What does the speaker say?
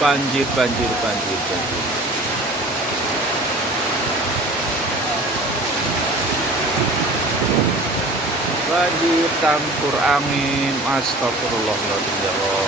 banjir, banjir, banjir, banjir. Banjir campur angin, astagfirullahaladzim ya Allah.